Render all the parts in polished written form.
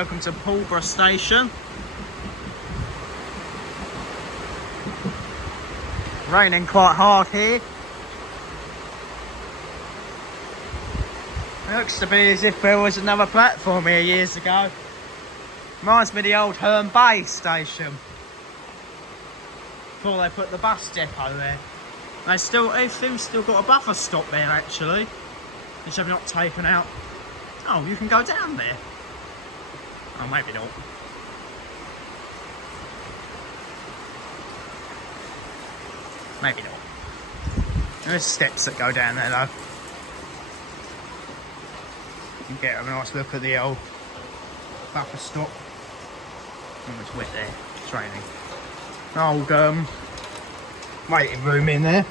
welcome to Pulborough Station. Raining quite hard here. It looks to be as if there was another platform here years ago. Reminds me of the old Herne Bay station. Before they put the bus depot there. They've still got a buffer stop there actually, which they've not taken out. Oh, you can go down there. Oh, maybe not. Maybe not. There's steps that go down there though. You can get a nice look at the old buffer stop. Oh, it's wet there. It's raining. Old waiting room in there.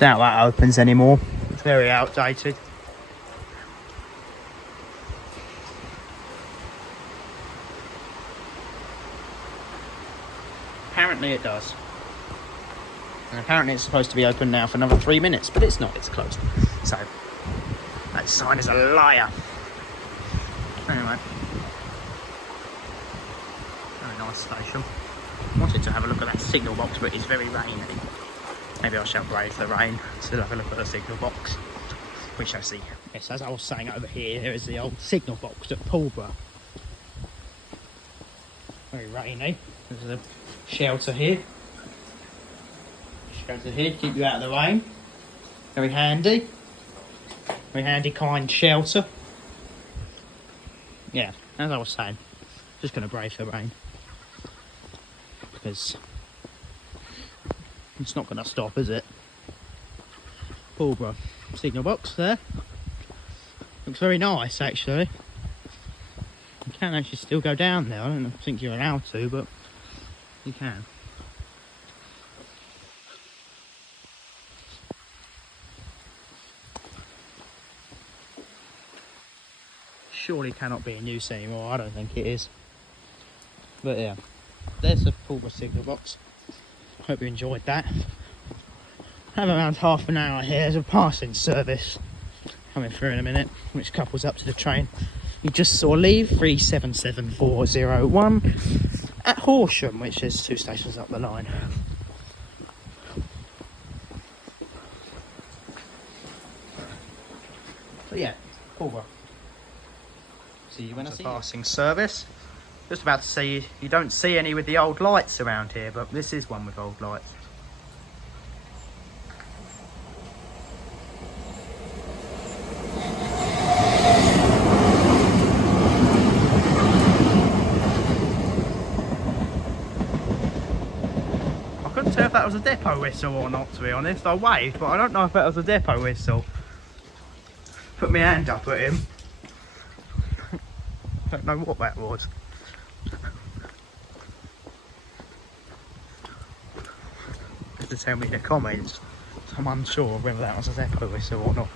Doubt that opens anymore. It's very outdated. Apparently it does. And apparently it's supposed to be open now for another 3 minutes, but it's not, it's closed. So, that sign is a liar. Anyway. Very nice station. Wanted to have a look at that signal box, but it's very rainy. Maybe I shall brave the rain, still have a look at the signal box. We shall see. Yes, as I was saying, over here, there is the old signal box at Pulborough. Very rainy. There's a shelter here. Shelter here to keep you out of the rain. Very handy. Very handy, kind shelter. Yeah, as I was saying, just going to brave the rain. Because it's not going to stop, is it? Pulborough signal box there. Looks very nice actually. You can actually still go down there. I don't think you're allowed to, but you can. Surely cannot be in use anymore. I don't think it is. But yeah, there's the Pulborough signal box. Hope you enjoyed that. Have around half an hour here. There's a passing service coming through in a minute, which couples up to the train you just saw leave, 377401 at Horsham, which is 2 stations up the line. So yeah, Pulborough. See you when I see you. Passing service. Just about to say you don't see any with the old lights around here, but this is one with old lights. I couldn't tell if that was a depot whistle or not, to be honest. I waved, but I don't know if that was a depot whistle. Put my hand up at him. Don't know what that was. Just to tell me in the comments. I'm unsure whether that was a depot whistle or not.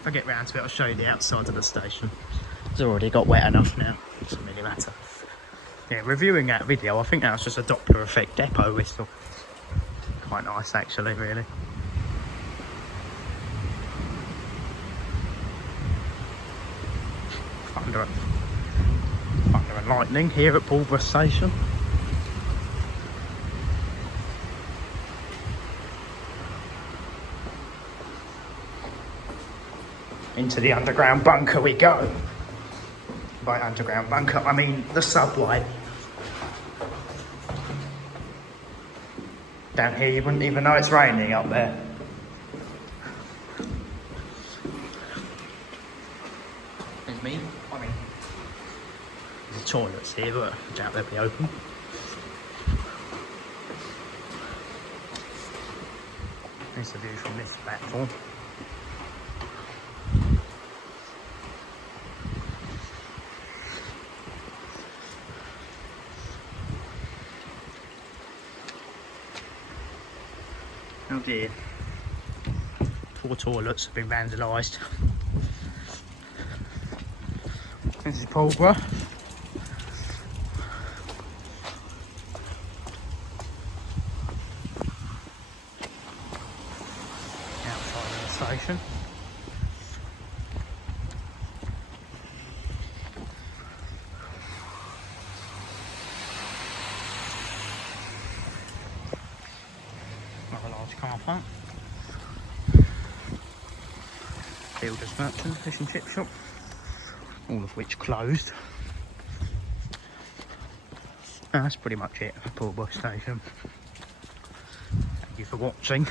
If I get round to it, I'll show you the outside of the station. It's already got wet enough now. It doesn't really matter. Yeah, reviewing that video, I think that was just a Doppler effect depot whistle. Quite nice actually, really. Thunder and lightning here at Pulborough Station. Into the underground bunker we go. By underground bunker, I mean the subway. Down here you wouldn't even know it's raining up there. There's me. I mean, there's toilets here, but I doubt they'll be open. There's the view from this platform. Oh dear. 4 toilets have been vandalised. This is Pulborough. Outside of the station. Alpha. Builders Merchant Fish and Chip Shop, all of which closed. And that's pretty much it for Pulborough Station. Thank you for watching.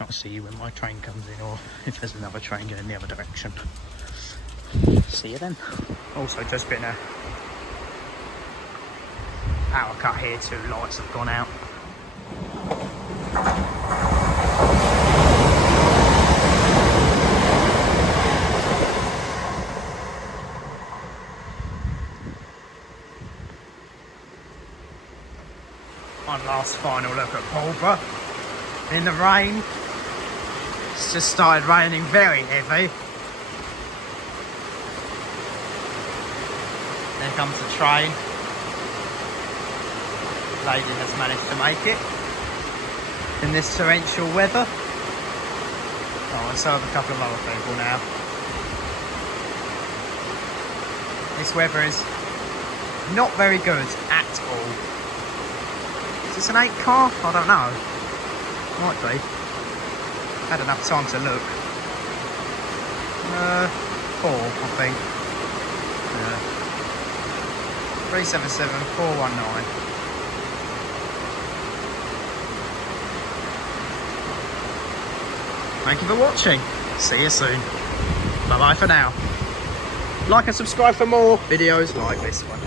I'll see you when my train comes in, or if there's another train going the other direction. See you then. Also just been a power cut here, 2 lights have gone out. One last final look at Pulborough in the rain. It's just started raining very heavy. There comes the train. Lady has managed to make it in this torrential weather. Oh, and so have a couple of other people now. This weather is not very good at all. Is this an 8 car? I don't know. Might be. Had enough time to look. 4, I think. 377 419. Thank you for watching. See you soon. Bye bye for now. Like and subscribe for more videos like this one.